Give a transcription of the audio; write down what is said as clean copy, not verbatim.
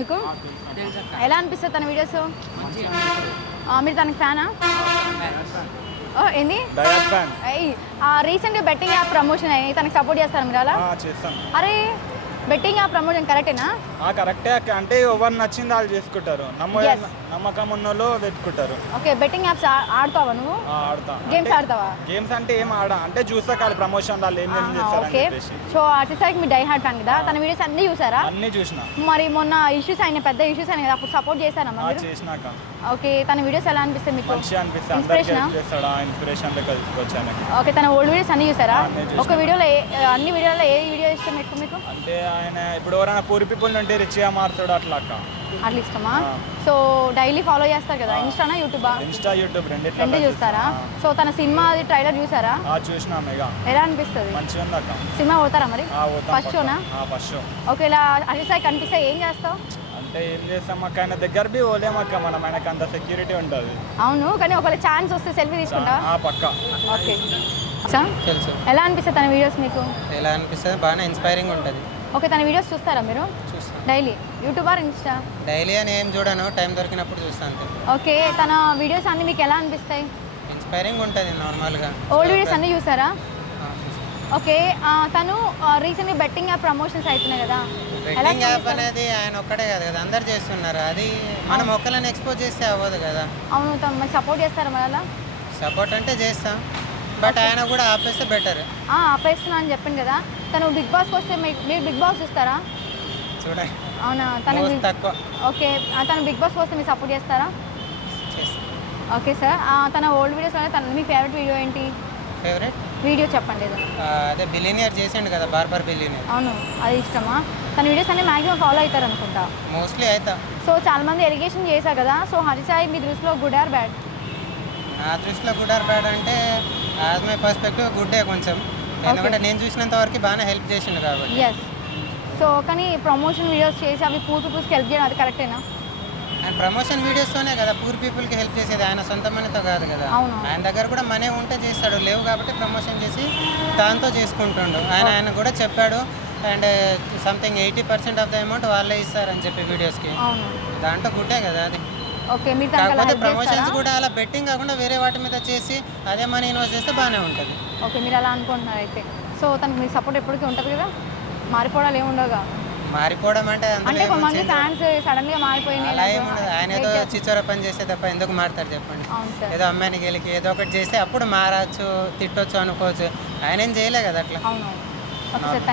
మీకు ఎలా అనిపిస్తుంది తన వీడియోస్? మీరు తనకి ఫ్యానా? ఏంది రీసెంట్గా బెట్టింగ్ యాప్ ప్రమోషన్ అయ్యి తనకి సపోర్ట్ చేస్తారా మీరు? అలా అరే బెట్టింగ్ యాప్ ప్రమోషన్ కరెక్టేనా? కరెక్టే. అంటే ఎవరు నచ్చింది వాళ్ళు చేసుకుంటారు. నమ్మకం ఉన్నోళ్ళు పెట్టుకుంటారు. ఓకే, బెట్టింగ్ యాప్స్ ఆడతావా నువ్వు? ఆడతా. గేమ్స్ ఆడతావా? గేమ్స్ అంటే ఏం ఆడా, అంటే చూస్తా కాదు ప్రమోషన్ వాళ్ళు ఏం చేస్తారు అని చెప్పేసి. సో ఆర్టిస్ట్ మీ డై హార్ట్ ఫ్యాన్ కదా, తన వీడియోస్ అన్ని చూసారా? అన్ని చూసినా. మరి మొన్న ఇష్యూస్ అయిన పెద్ద ఇష్యూస్ అయిన కదా, అప్పుడు సపోర్ట్ చేశారా మీరు? చేసినాక. ఓకే, తన వీడియోస్ ఎలా అనిపిస్తుంది మీకు? మంచిగా అనిపిస్తుంది. అందరికీ హెల్ప్ చేస్తాడు. ఇన్స్పిరేషన్ లెక్క తీసుకొచ్చాను. ఓకే, తన ఓల్డ్ వీడియోస్ అన్ని చూసారా? ఒక వీడియోలో అన్ని వీడియోలో ఏ వీడియో ఇష్టం ఎక్కువ మీకు? అంటే ఆయన ఇప్పుడు ఎవరైనా పూర్ పీపుల్ ఉంటే రిచ్గా మారుతాడు అట్లా అట్లా ఇష్టమా? సో డైలీ ఫాలో చేస్తారు కదా, ఇన్స్టానా యూట్యూబా? ఇన్స్టా యూట్యూబ్ రెండు చూస్తారా? సో తన సినిమా ట్రైలర్ చూసారా? చూసినా. ఎలా అనిపిస్తుంది? మంచిగా ఉంది అక్క. సినిమా పోతారా మరి? ఫస్ట్ షోనా? First show. ఓకే, ఇలా అజిత్ కనిపిస్తే ఏం చేస్తావు? అంటే ఏం చేస్తాం అక్క, ఆయన దగ్గర బి ఓలేమక్క, మనం ఆయనకు అంత సెక్యూరిటీ ఉంటుంది. అవును, కానీ ఒకవేళ ఛాన్స్ వస్తే సెల్ఫీ తీసుకుంటా? పక్క. ఓకే, తెలుసు. ఎలా అనిపిస్తుంది తన వీడియోస్ మీకు? ఎలా అనిపిస్తుంది? బాగానే ఇన్స్పైరింగ్ ఉంటుంది. ఓకే, తన వీడియోస్ చూస్తారా మీరు? చూస్తాను. Daily YouTuber Insta? డైలీ అని ఏం చూడను, టైం దొరికినప్పుడు చూస్తాను అంతే. ఓకే, తన వీడియోస్ అన్ని మీకు ఎలా అనిపిస్తాయి? ఇన్స్పైరింగ్ ఉంటుంది నార్మల్గా. ఓల్డ్ వీడియోస్ అన్ని చూసారా? ఓకే, తను రీసెంట్లీ బెట్టింగ్ యాప్ ప్రమోషన్స్ అవుతున్నాయి కదా, బెట్టింగ్ యాప్ అనేది ఆయన ఒక్కడే కాదు కదా, అందరు చేస్తున్నారు. అది మనం ఒక్కళ్ళని ఎక్స్పోజ్ చేస్తే అవ్వదు కదా. అవును, తను సపోర్ట్ చేస్తారా మరి? అలా సపోర్ట్ అంటే చేస్తాం, బట్ ఆయన కూడా ఆపేస్తే బెటర్. ఆపేస్తున్నా అని చెప్పింది కదా. తను బిగ్ బాస్కి వస్తే మీరు బిగ్ బాస్ చూస్తారా? చూడండి. అవునా? తన తక్కువ. ఓకే, తను బిగ్ బాస్కి వస్తే మీరు సపోర్ట్ చేస్తారా? చేస్తాం. ఓకే సార్, తన ఓల్డ్ వీడియోస్ మీ ఫేవరెట్ వీడియో ఏంటి? ఫేవరెట్ వీడియో చెప్పండి. అదే బిలియనియర్ చేసిండు కదా, బార్బర్ బిలియనియర్. అవును, అది ఇష్టమా? తన వీడియోస్ అన్ని మ్యాక్సిమం ఫాలో అవుతారు అనుకుంటా. మోస్ట్లీ అవుతా. సో చాలా మంది ఎలిగేషన్ చేశారు కదా, సో హరిసాయి మీ దృష్టిలో గుడ్ ఆర్ బ్యాడ్? నా దృష్టిలో గుడ్ ఆర్ బ్యాడ్ అంటే యాజ్ మై పర్స్పెక్టివ్ గుడ్డే కొంచెం, ఎందుకంటే నేను చూసినంత వరకు బాగానే హెల్ప్ చేసిండు కాబట్టి. ఎస్. సో కానీ ప్రమోషన్ వీడియోస్ చేసి అవి పూర్ పీపుల్స్కి హెల్ప్ చేయడం అది కరెక్టేనా? ఆయన ప్రమోషన్ వీడియోస్తోనే కదా పూర్ పీపుల్కి హెల్ప్ చేసేది, ఆయన సొంత మనీతో కాదు కదా. అవును. ఆయన దగ్గర కూడా మనీ ఉంటే చేస్తాడు, లేవు కాబట్టి ప్రమోషన్ చేసి దాంతో చేసుకుంటుండు. ఆయన కూడా చెప్పాడు, and something 80% of the amount వాళ్ళే ఇస్తారని చెప్పి వీడియోస్కి. అవును, దాంట్లో గుడ్డే కదా అది. ఓకే, మీరు కాకపోతే ప్రమోషన్స్ కూడా అలా బెట్టింగ్ కాకుండా వేరే వాటి మీద చేసి అదే మనీ ఇన్వెస్ట్ చేస్తే బాగానే ఉంటుంది. ఓకే, మీరు అలా అనుకుంటున్నారు అయితే. సో తనకు మీకు సపోర్ట్ ఎప్పటికీ ఉంటుంది కదా, మారిపోవడాలు ఏముండవుగా? మారిపోవడం అంటే అంటే కొంతమంది ఫ్యాన్స్ సడన్ గా మారిపోయినాయి. అలా ఏముండదు. ఆయన ఏదో చిచ్చోర పని చేస్తే తప్ప ఎందుకు మారుతారు చెప్పండి? ఏదో అమ్మాయిని గెలికి ఏదో ఒకటి చేస్తే అప్పుడు మారచ్చు, తిట్టొచ్చు అనుకోవచ్చు. ఆయన ఏం చేయలే కదా అట్లా. అవును. Okay sir, thank you.